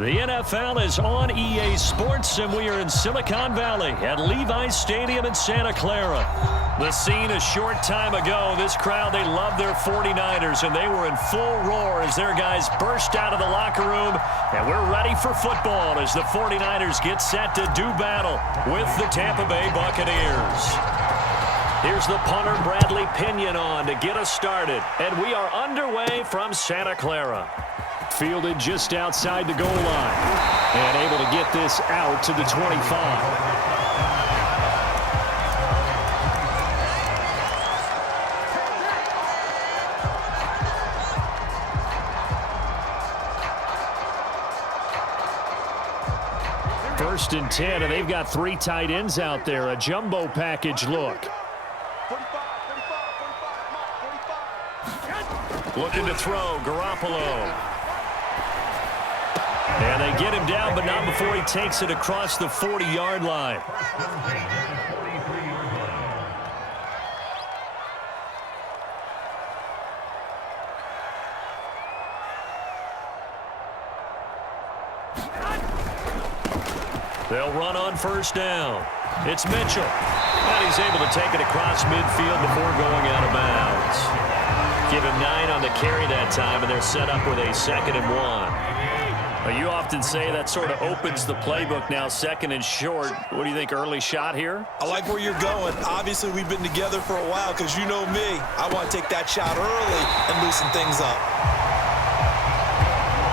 The NFL is on EA Sports, and we are in Silicon Valley at Levi's Stadium in Santa Clara. The scene a short time ago, this crowd, they love their 49ers, and they were in full roar as their guys burst out of the locker room, and we're ready for football as the 49ers get set to do battle with the Tampa Bay Buccaneers. Here's the punter, Bradley Pinion, on to get us started, and we are underway from Santa Clara. Fielded just outside the goal line and able to get this out to the 25. First and 10, and they've got three tight ends out there. A jumbo package look. Looking to throw, Garoppolo. And they get him down, but not before he takes it across the 40-yard line. They'll run on first down. It's Mitchell. And he's able to take it across midfield before going out of bounds. Give him 9 on the carry that time, and they're set up with a 2nd and 1. Well, you often say that sort of opens the playbook now, 2nd and short. What do you think, early shot here? I like where you're going. Obviously, we've been together for a while because you know me. I want to take that shot early and loosen things up.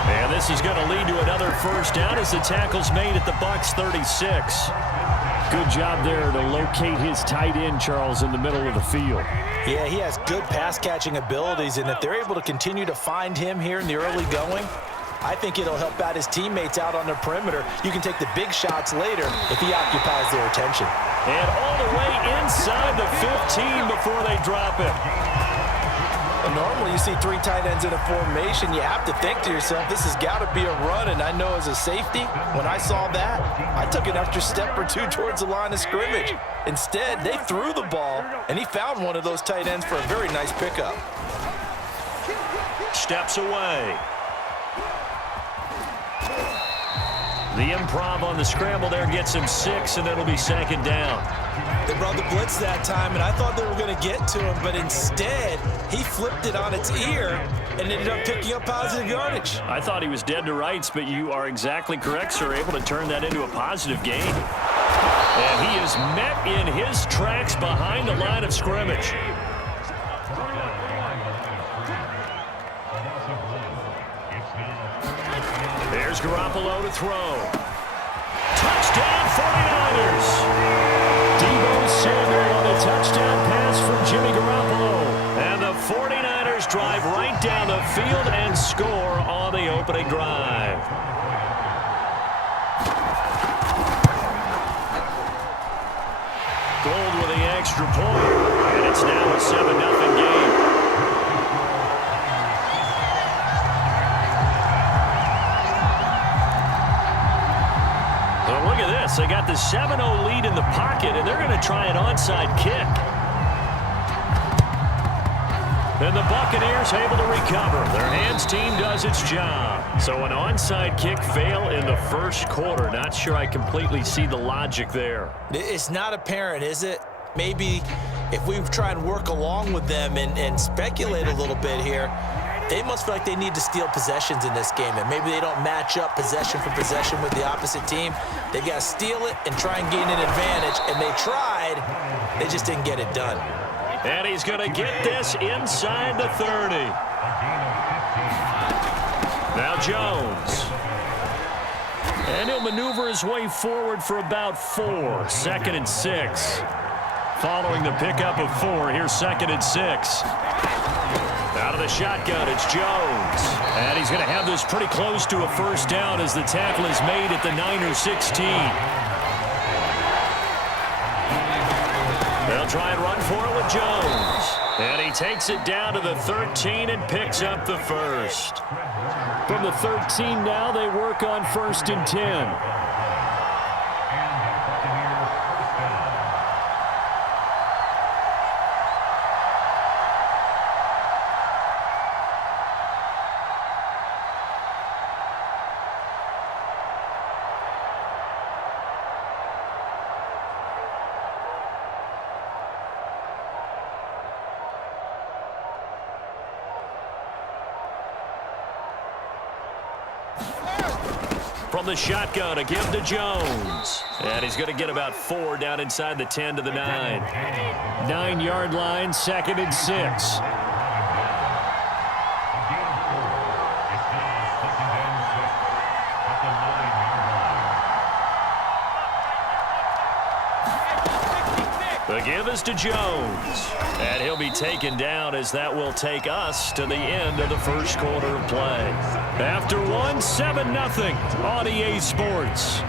And this is going to lead to another first down as the tackle's made at the Bucs 36. Good job there to locate his tight end, Charles, in the middle of the field. Yeah, he has good pass-catching abilities, and if they're able to continue to find him here in the early going, I think it'll help out his teammates out on the perimeter. You can take the big shots later if he occupies their attention. And all the way inside the 15 before they drop it. Normally you see 3 tight ends in a formation. You have to think to yourself, this has got to be a run. And I know as a safety, when I saw that, I took an extra step or 2 towards the line of scrimmage. Instead, they threw the ball, and he found one of those tight ends for a very nice pickup. Steps away. The improv on the scramble there gets him 6, and it'll be 2nd down. They brought the blitz that time, and I thought they were going to get to him, but instead, he flipped it on its ear and ended up picking up positive yardage. I thought he was dead to rights, but you are exactly correct, sir, able to turn that into a positive gain. And he is met in his tracks behind the line of scrimmage. There's Garoppolo to throw. Touchdown 49ers! Deebo Samuel on a touchdown pass from Jimmy Garoppolo. And the 49ers drive right down the field and score on the opening drive. Gold with the extra point, and it's now a 7-0 game. Look at this. They got the 7-0 lead in the pocket, and they're going to try an onside kick. And the Buccaneers able to recover. Their hands team does its job. So an onside kick fail in the first quarter. Not sure I completely see the logic there. It's not apparent, is it? Maybe if we try and work along with them and speculate a little bit here, they must feel like they need to steal possessions in this game, and maybe they don't match up possession for possession with the opposite team. They've got to steal it and try and gain an advantage, and they tried. They just didn't get it done. And he's going to get this inside the 30. Now Jones. And he'll maneuver his way forward for about 4. 2nd and 6. Following the pickup of 4, here's 2nd and 6. Out of the shotgun, it's Jones. And he's going to have this pretty close to a first down as the tackle is made at the Niners 16. They'll try and run for it with Jones. And he takes it down to the 13 and picks up the first. From the 13 now, they work on 1st and 10. the shotgun to give to Jones. And he's going to get about 4 down inside the 10 to the 9. 9-yard line, 2nd and 6. The give is to Jones. And he'll be taken down as that will take us to the end of the first quarter of play. After one, 7-0 on EA Sports.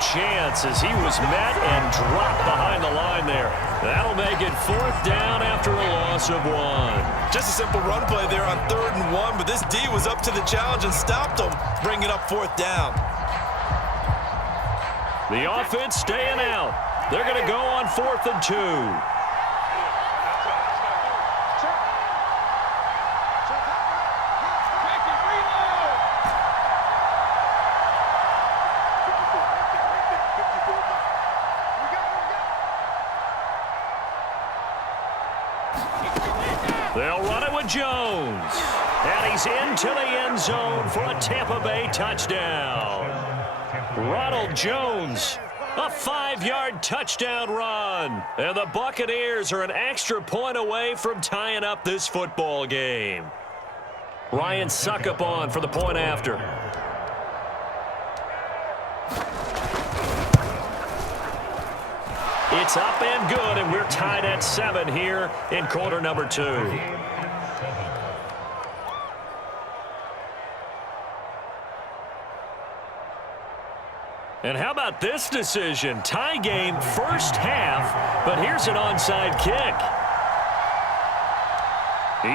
Chance as he was met and dropped behind the line there. That'll make it 4th down after a loss of 1. Just a simple run play there on 3rd and 1, but this D was up to the challenge and stopped him, bringing up 4th down. The offense staying out. They're going to go on 4th and 2. They'll run it with Jones. And he's into the end zone for a Tampa Bay touchdown. Ronald Jones, a 5-yard touchdown run. And the Buccaneers are an extra point away from tying up this football game. Ryan Suckup on for the point after. It's up and good, and we're tied at 7 here in quarter number 2. And how about this decision? Tie game first half, but here's an onside kick.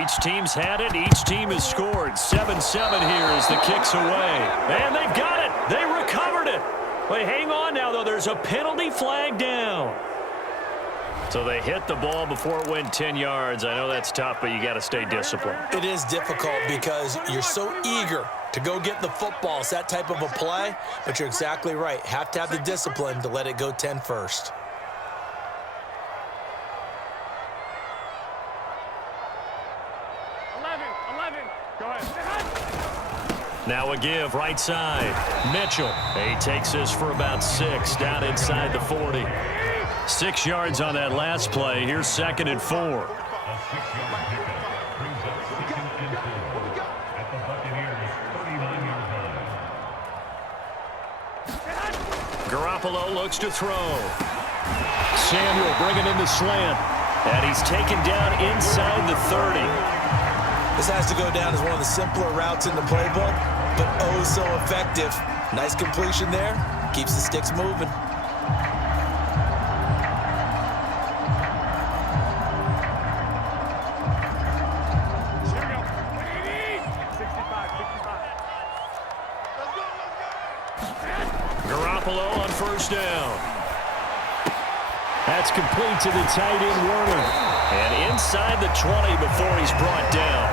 Each team's had it. Each team has scored. 7-7 here as the kick's away. And they've got it. They recovered it. Wait, hang on now, though. There's a penalty flag down. So they hit the ball before it went 10 yards. I know that's tough, but you got to stay disciplined. It is difficult because you're so eager to go get the football. It's that type of a play, but you're exactly right. Have to have the discipline to let it go 10 first. Now a give right side. Mitchell. He takes this for about 6 down inside the 40. 6 yards on that last play. Here's 2nd and 4. Garoppolo looks to throw. Samuel bringing in the slant. And he's taken down inside the 30. This has to go down as one of the simpler routes in the playbook, but oh so effective. Nice completion there. Keeps the sticks moving. Garoppolo on first down. That's complete to the tight end, Warner. And inside the 20 before he's brought down.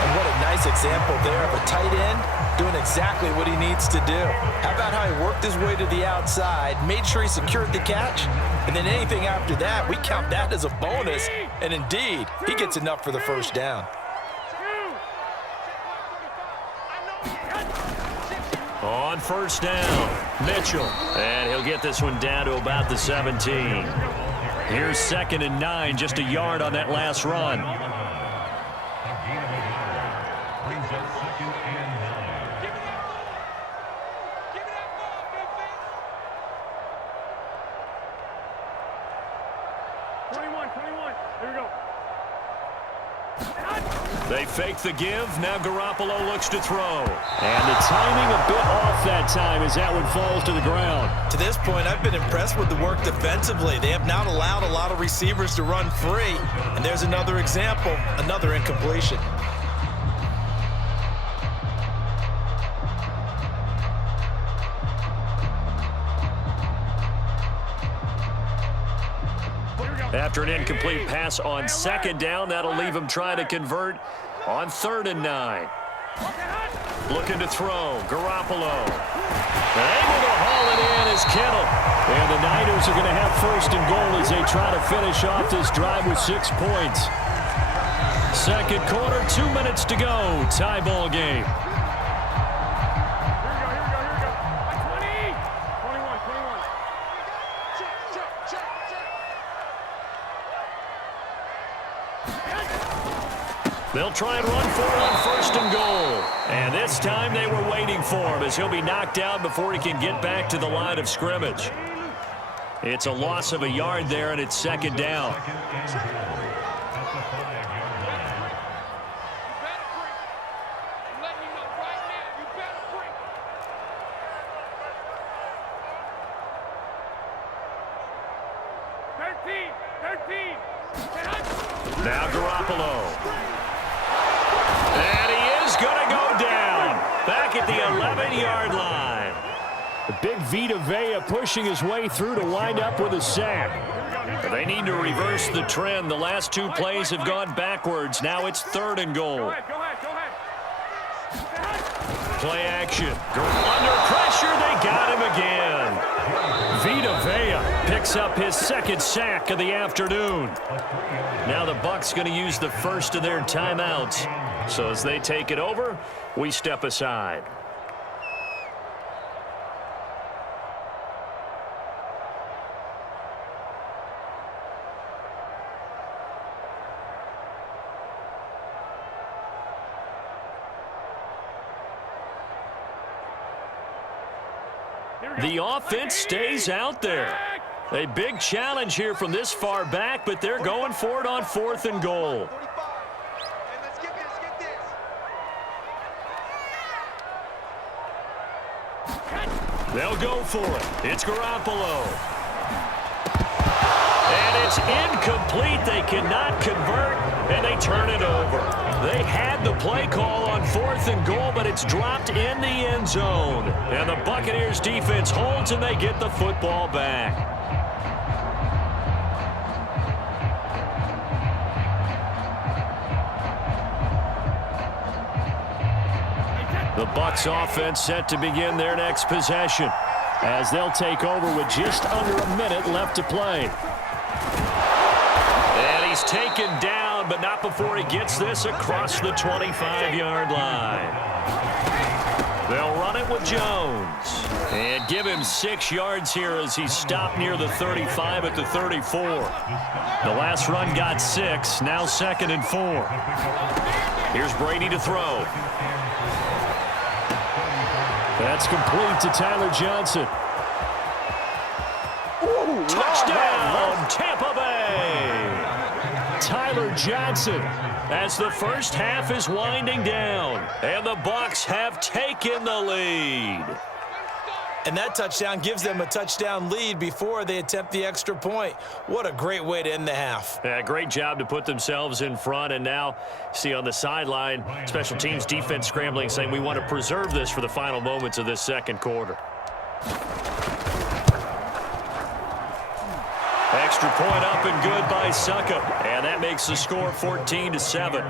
And what a nice example there of a tight end doing exactly what he needs to do. How about how he worked his way to the outside, made sure he secured the catch, and then anything after that, we count that as a bonus. And indeed, he gets enough for the first down. On first down, Mitchell. And he'll get this one down to about the 17. Here's 2nd and 9, just a yard on that last run. Here we go. They fake the give. Now Garoppolo looks to throw. And the timing a bit off that time as that one falls to the ground. To this point, I've been impressed with the work defensively. They have not allowed a lot of receivers to run free. And there's another example, another incompletion. After an incomplete pass on second down, that'll leave him trying to convert on 3rd and 9. Looking to throw, Garoppolo. Able to haul it in is Kittle. And the Niners are going to have 1st and goal as they try to finish off this drive with 6 points. Second quarter, 2 minutes to go. Tie ball game. They'll try and run for it on 1st and goal. And this time they were waiting for him as he'll be knocked down before he can get back to the line of scrimmage. It's a loss of a yard there, and it's 2nd down. Now Garoppolo. And he is going to go down. Back at the 11-yard line. The big Vita Vea pushing his way through to wind up with a sack. But they need to reverse the trend. The last 2 plays have gone backwards. Now it's 3rd and goal. Go ahead. Play action. Under pressure, they got him again. Vita Vea picks up his 2nd sack of the afternoon. Now the Bucs going to use the first of their timeouts. So as they take it over, we step aside. The offense stays out there. A big challenge here from this far back, but they're going for it on 4th and goal. They'll go for it. It's Garoppolo. And it's incomplete. They cannot convert, and they turn it over. They had the play call on 4th and goal, but it's dropped in the end zone. And the Buccaneers defense holds, and they get the football back. The Bucs offense set to begin their next possession as they'll take over with just under a minute left to play. And he's taken down, but not before he gets this across the 25-yard line. They'll run it with Jones and give him 6 yards here as he's stopped near the 35 at the 34. The last run got 6, now 2nd and 4. Here's Brady to throw. That's complete to Tyler Johnson. Ooh, touchdown, Tampa Bay! Tyler Johnson as the first half is winding down. And the Bucs have taken the lead. And that touchdown gives them a touchdown lead before they attempt the extra point. What a great way to end the half. Yeah, great job to put themselves in front. And now, see on the sideline, special teams defense scrambling, saying we want to preserve this for the final moments of this 2nd quarter. Extra point up and good by Suckup. And that makes the score 14-7.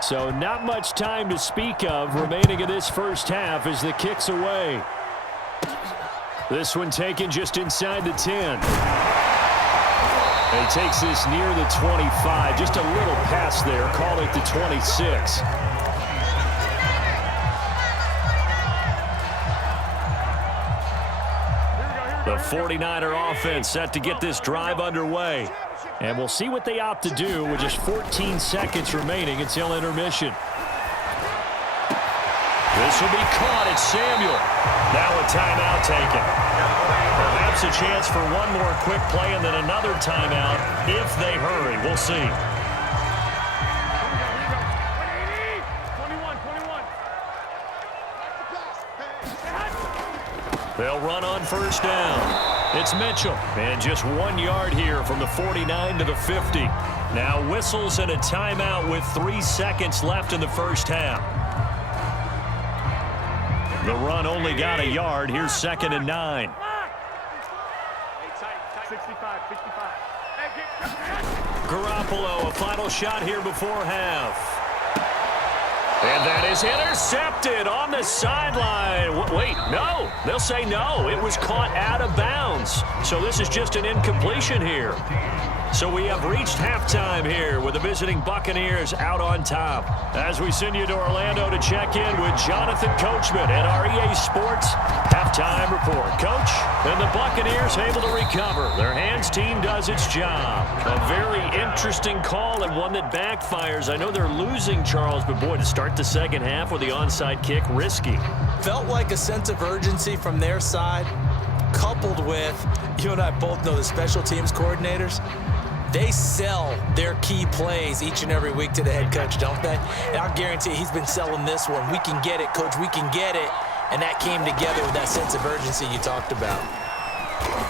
So not much time to speak of remaining in this first half as the kick's away. This one taken just inside the 10. And he takes this near the 25. Just a little pass there. Call it the 26. The 49er offense set to get this drive underway. And we'll see what they opt to do with just 14 seconds remaining until intermission. This will be caught. It's Samuel. Now a timeout taken. Perhaps a chance for one more quick play and then another timeout if they hurry. We'll see. They'll run on first down. It's Mitchell. And just 1 yard here from the 49 to the 50. Now whistles and a timeout with 3 seconds left in the first half. The run only got a yard. Here's 2nd and 9. 65. Garoppolo, a final shot here before half. And that is intercepted on the sideline. Wait, no. They'll say no. It was caught out of bounds. So this is just an incompletion here. So we have reached halftime here with the visiting Buccaneers out on top. As we send you to Orlando to check in with Jonathan Coachman at our EA Sports halftime report. Coach, and the Buccaneers able to recover. Their hands team does its job. A very interesting call and one that backfires. I know they're losing, Charles, but boy, to start the second half with the onside kick, risky. Felt like a sense of urgency from their side, coupled with, you and I both know the special teams coordinators, they sell their key plays each and every week to the head coach, don't they? And I'll guarantee he's been selling this one. We can get it, coach, we can get it. And that came together with that sense of urgency you talked about.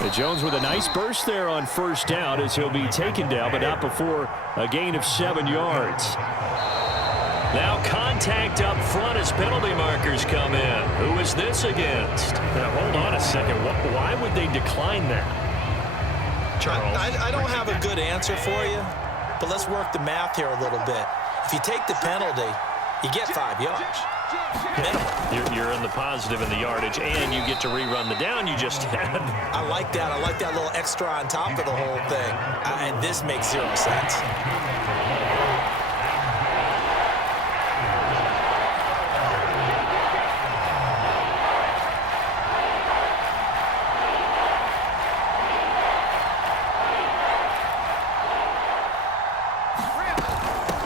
And Jones with a nice burst there on first down as he'll be taken down, but not before a gain of 7 yards. Now contact up front as penalty markers come in. Who is this against? Now hold on a second. Why would they decline that? Charles? I don't have a good answer for you, but let's work the math here a little bit. If you take the penalty, you get 5 yards. Minimum. You're in the positive in the yardage, and you get to rerun the down you just had. I like that. I like that little extra on top of the whole thing. And this makes 0 sense.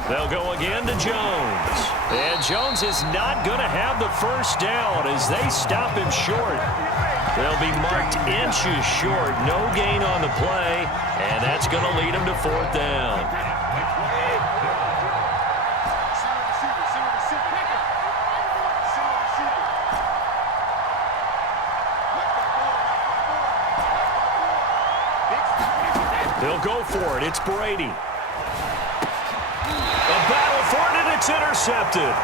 They'll go again to Jones. And Jones is not going to have the first down as they stop him short. They'll be marked inches short. No gain on the play, and that's going to lead him to 4th down. They'll go for it. It's Brady. Battle for it, and it's intercepted.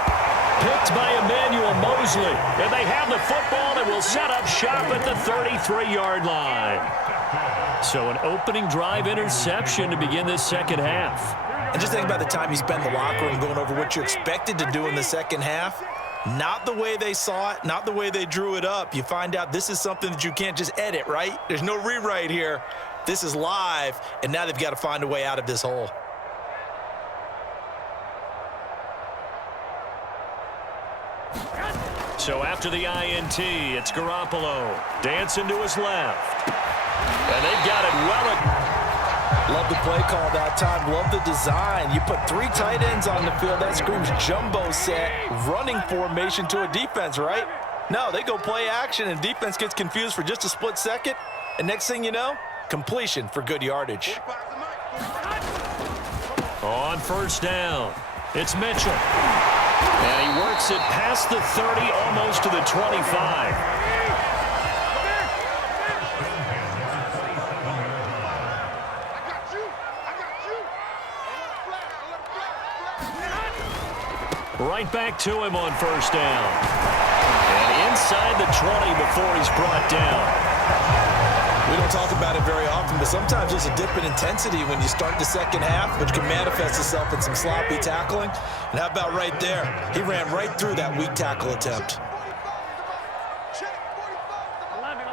Picked by Emmanuel Mosley. And they have the football that will set up shop at the 33-yard line. So an opening drive interception to begin this second half. And just think about the time you spent in the locker room going over what you expected to do in the second half. Not the way they saw it, not the way they drew it up. You find out this is something that you can't just edit, right? There's no rewrite here. This is live, and now they've got to find a way out of this hole. So after the INT, it's Garoppolo. Dancing to his left. And they've got it well. Love the play call that time. Love the design. You put 3 tight ends on the field. That screams jumbo set, running formation to a defense, right? No, they go play action, and defense gets confused for just a split second. And next thing you know, completion for good yardage. On first down, it's Mitchell. And he works it past the 30, almost to the 25. Right back to him on first down. And inside the 20 before he's brought down. We don't talk about it very often, but sometimes there's a dip in intensity when you start the second half, which can manifest itself in some sloppy tackling. And how about right there? He ran right through that weak tackle attempt. 11.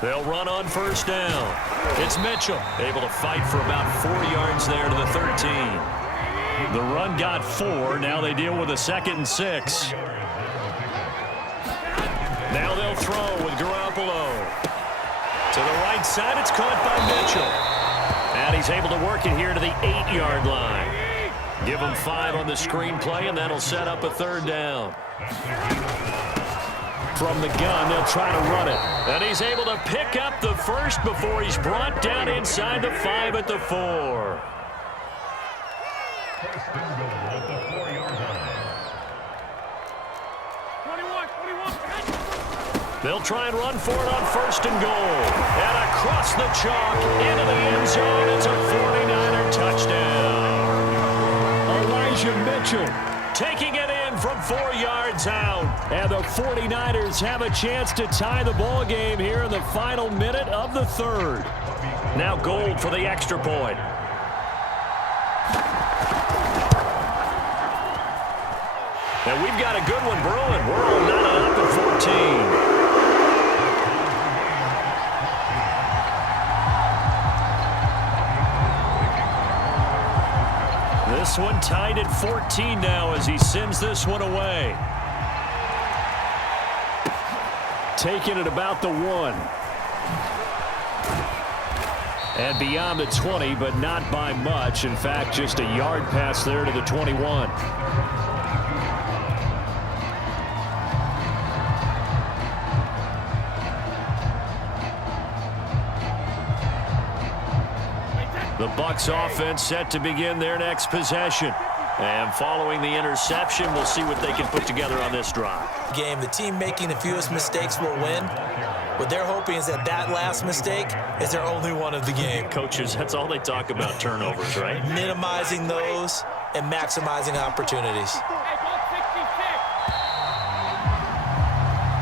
They'll run on first down. It's Mitchell, able to fight for about 4 yards there to the 13. The run got 4. Now they deal with a 2nd and 6. Now they'll throw with Garoppolo. To the right side, it's caught by Mitchell. And he's able to work it here to the 8-yard line. Give him 5 on the screenplay, and that'll set up a 3rd down. From the gun, they'll try to run it. And he's able to pick up the first before he's brought down inside the 5 at the 4. They'll try and run for it on 1st and goal. And across the chalk into the end zone. It's a 49er touchdown. Elijah Mitchell taking it in from 4 yards out. And the 49ers have a chance to tie the ball game here in the final minute of the 3rd. Now Gold for the extra point. And we've got a good one brewing. We're all knotted up at 14. This one tied at 14 now as he sends this one away. Taking it about the 1. And beyond the 20, but not by much. In fact, just a yard pass there to the 21. The Bucs offense set to begin their next possession. And following the interception, we'll see what they can put together on this drive. The team making the fewest mistakes will win. What they're hoping is that last mistake is their only one of the game. Coaches, that's all they talk about, turnovers, right? Minimizing those and maximizing opportunities.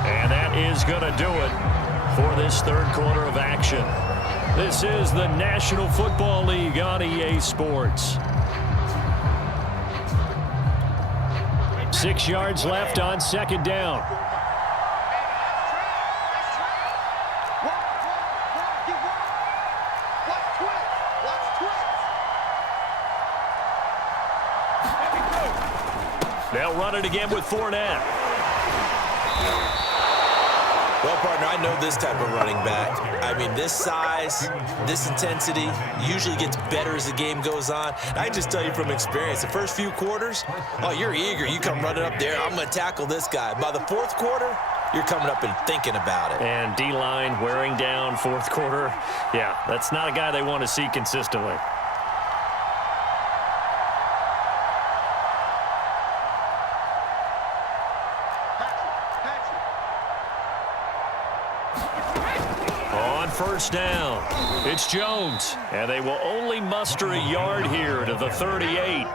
And that is going to do it for this 3rd quarter of action. This is the National Football League on EA Sports. 6 yards left on 2nd down. They'll run it again with Fournette. Well, partner, I know this type of running back. I mean, this size, this intensity usually gets better as the game goes on. I can just tell you from experience, the first few quarters, oh, you're eager. You come running up there, I'm going to tackle this guy. By the 4th quarter, you're coming up and thinking about it. And D-line wearing down 4th quarter. Yeah, that's not a guy they want to see consistently. On 1st down, it's Jones, and they will only muster a yard here to the 38.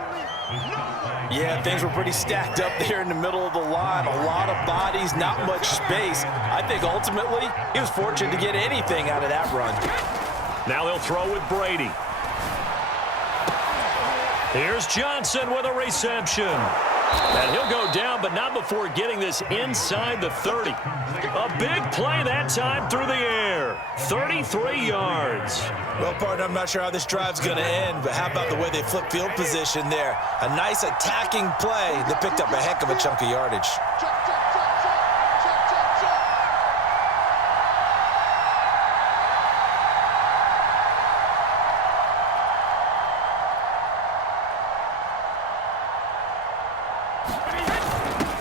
Yeah, things were pretty stacked up there in the middle of the line. A lot of bodies, not much space. I think ultimately he was fortunate to get anything out of that run. Now they'll throw with Brady. Here's Johnson with a reception. And he'll go down, but not before getting this inside the 30. A big play that time through the air. 33 yards. Well, partner, I'm not sure how this drive's going to end, but how about the way they flip field position there? A nice attacking play that picked up a heck of a chunk of yardage.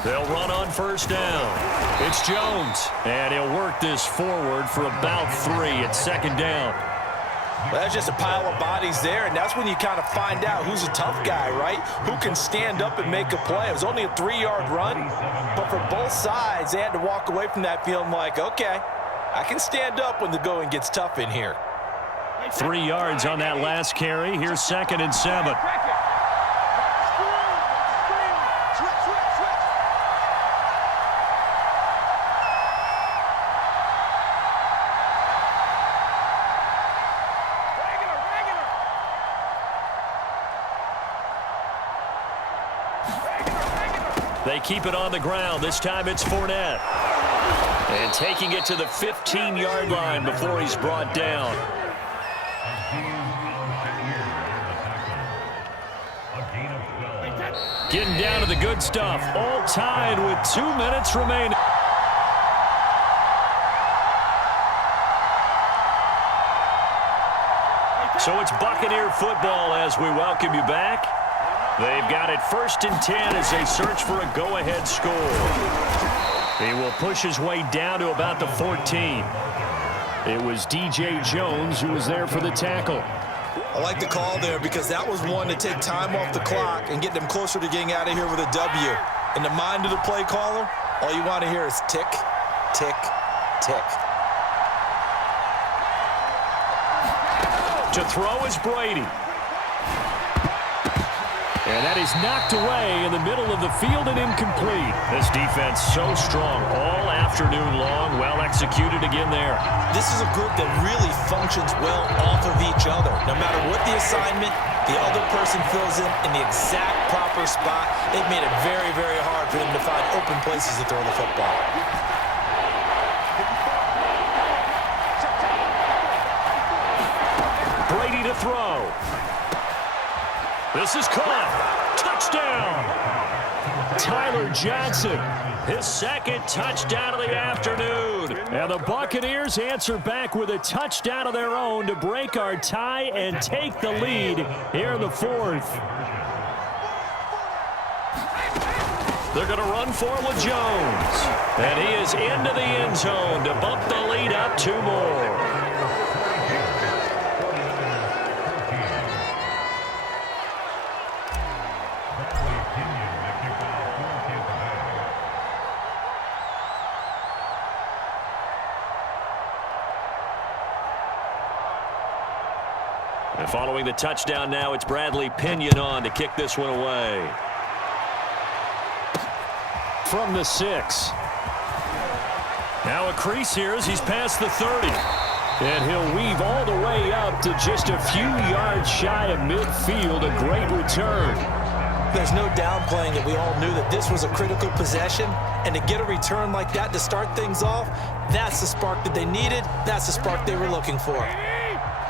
They'll run on 1st down. It's Jones, and he'll work this forward for about 3 at 2nd down. Well, that's just a pile of bodies there, and that's when you kind of find out who's a tough guy, right? Who can stand up and make a play. It was only a 3-yard run, but for both sides, they had to walk away from that feeling like, okay, I can stand up when the going gets tough in here. 3 yards on that last carry. Here's 2nd and 7. They keep it on the ground. This time it's Fournette. And taking it to the 15-yard line before he's brought down. Getting down to the good stuff. All tied with 2 minutes remaining. So it's Buccaneer football as we welcome you back. They've got it 1st and 10 as they search for a go-ahead score. He will push his way down to about the 14. It was DJ Jones who was there for the tackle. I like the call there because that was one to take time off the clock and get them closer to getting out of here with a W. In the mind of the play caller, all you want to hear is tick, tick, tick. To throw is Brady. And that is knocked away in the middle of the field and incomplete. This defense so strong all afternoon long. Well executed again there. This is a group that really functions well off of each other. No matter what the assignment, the other person fills in the exact proper spot. They've made it very, very hard for them to find open places to throw the football. Brady to throw. This is caught. Touchdown. Tyler Johnson, his 2nd touchdown of the afternoon. And the Buccaneers answer back with a touchdown of their own to break our tie and take the lead here in the 4th. They're going to run for it with Jones. And he is into the end zone to bump the lead up 2 more. And following the touchdown now, it's Bradley Pinion on to kick this one away. From the 6. Now a crease here as he's past the 30. And he'll weave all the way up to just a few yards shy of midfield. A great return. There's no downplaying that we all knew that this was a critical possession. And to get a return like that to start things off, that's the spark that they needed. That's the spark they were looking for.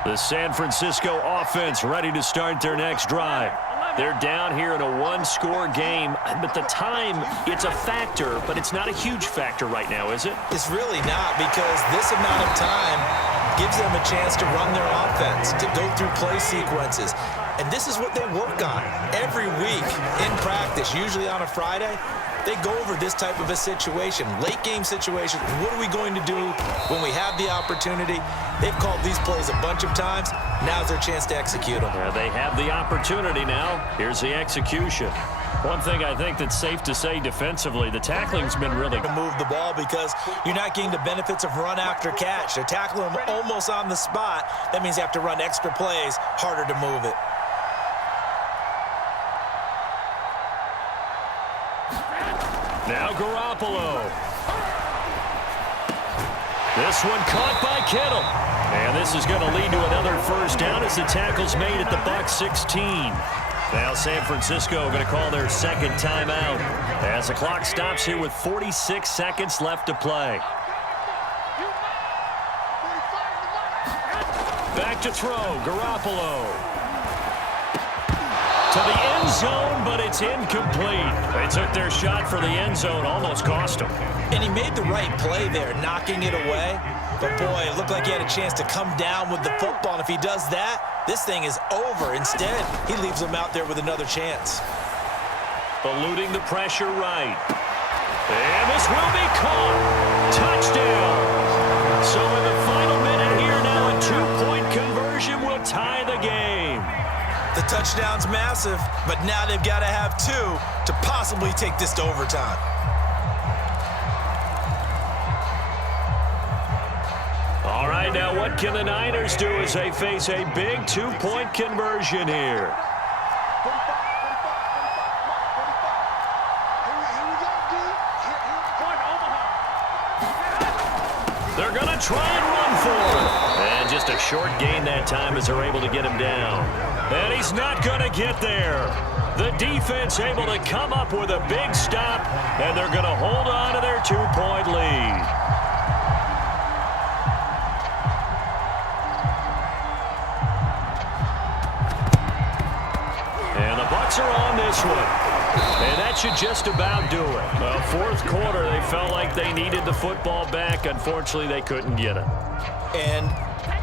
The San Francisco offense ready to start their next drive. They're down here in a 1-score game, but the time, it's a factor, but it's not a huge factor right now, is it? It's really not, because this amount of time gives them a chance to run their offense, to go through play sequences. And this is what they work on every week in practice, usually on a Friday. They go over this type of a situation, late game situation. What are we going to do when we have the opportunity? They've called these plays a bunch of times. Now's their chance to execute them. Yeah, they have the opportunity now. Here's the execution. One thing I think that's safe to say defensively, the tackling's been really to move the ball because you're not getting the benefits of run after catch. They're tackling them almost on the spot. That means you have to run extra plays, harder to move it. Now Garoppolo. This one caught by Kittle. And this is going to lead to another first down as the tackle's made at the Bucs 16. Now San Francisco going to call their 2nd timeout as the clock stops here with 46 seconds left to play. Back to throw, Garoppolo. To the end zone, but it's incomplete. They took their shot for the end zone, almost cost them. And he made the right play there, knocking it away. But, boy, it looked like he had a chance to come down with the football. And if he does that, this thing is over. Instead, he leaves him out there with another chance. Eluding the pressure right. And this will be caught. Touchdown. So in the final minute here now, a 2-point conversion will tie the game. The touchdown's massive, but now they've got to have 2 to possibly take this to overtime. All right, now what can the Niners do as they face a big 2-point conversion here? They're going to try and run for it. And just a short gain that time as they're able to get him down. And he's not going to get there. The defense able to come up with a big stop, and they're going to hold on to their 2-point lead. And the Bucs are on this one. And that should just about do it. Well, 4th quarter, they felt like they needed the football back. Unfortunately, they couldn't get it. And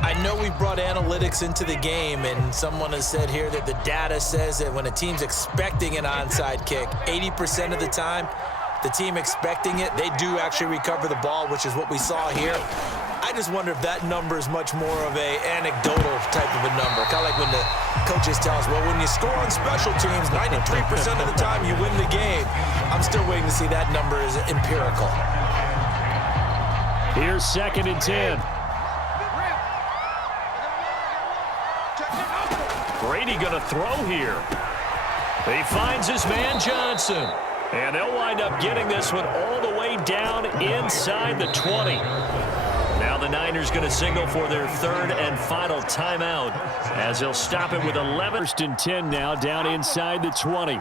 I know we brought analytics into the game, and someone has said here that the data says that when a team's expecting an onside kick, 80% of the time, the team expecting it, they do actually recover the ball, which is what we saw here. I just wonder if that number is much more of a anecdotal type of a number. Kind of like when the coaches tell us, well, when you score on special teams, 93% of the time you win the game. I'm still waiting to see that number is empirical. Here's 2nd and 10. Brady going to throw here. He finds his man Johnson. And they'll wind up getting this one all the way down inside the 20. Now the Niners going to signal for their 3rd and final timeout as they'll stop it with 11. 1st and 10 now down inside the 20.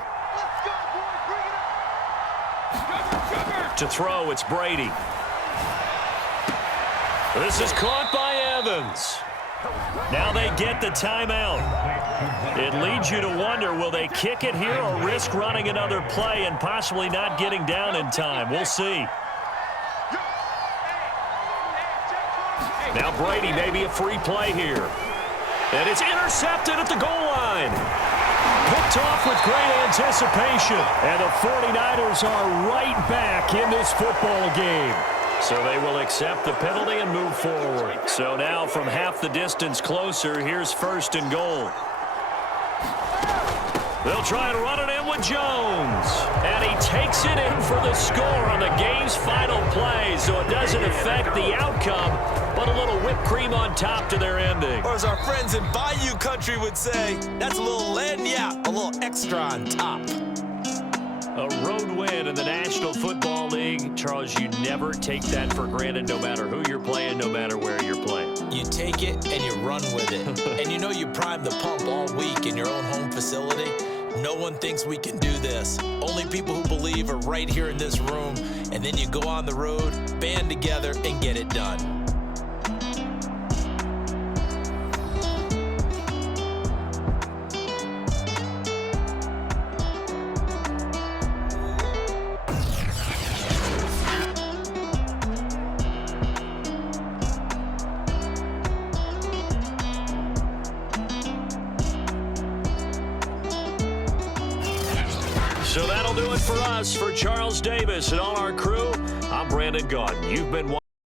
To throw, it's Brady. This is caught by Evans. Now they get the timeout. It leads you to wonder, will they kick it here or risk running another play and possibly not getting down in time? We'll see. Now Brady, maybe a free play here. And it's intercepted at the goal line. Picked off with great anticipation. And the 49ers are right back in this football game. So they will accept the penalty and move forward. So now from half the distance closer, here's 1st and goal. They'll try and run it in with Jones. And he takes it in for the score on the game's final play. So it doesn't affect the outcome, but a little whipped cream on top to their ending. Or as our friends in Bayou country would say, that's a little lagniappe, a little extra on top. A road win in the National Football League. Charles, you never take that for granted no matter who you're playing, no matter where you're playing. You take it and you run with it. And you know you prime the pump all week in your own home facility. No one thinks we can do this. Only people who believe are right here in this room. And then you go on the road, band together, and get it done. So that'll do it for us. For Charles Davis and all our crew, I'm Brandon Gaudin. You've been watching.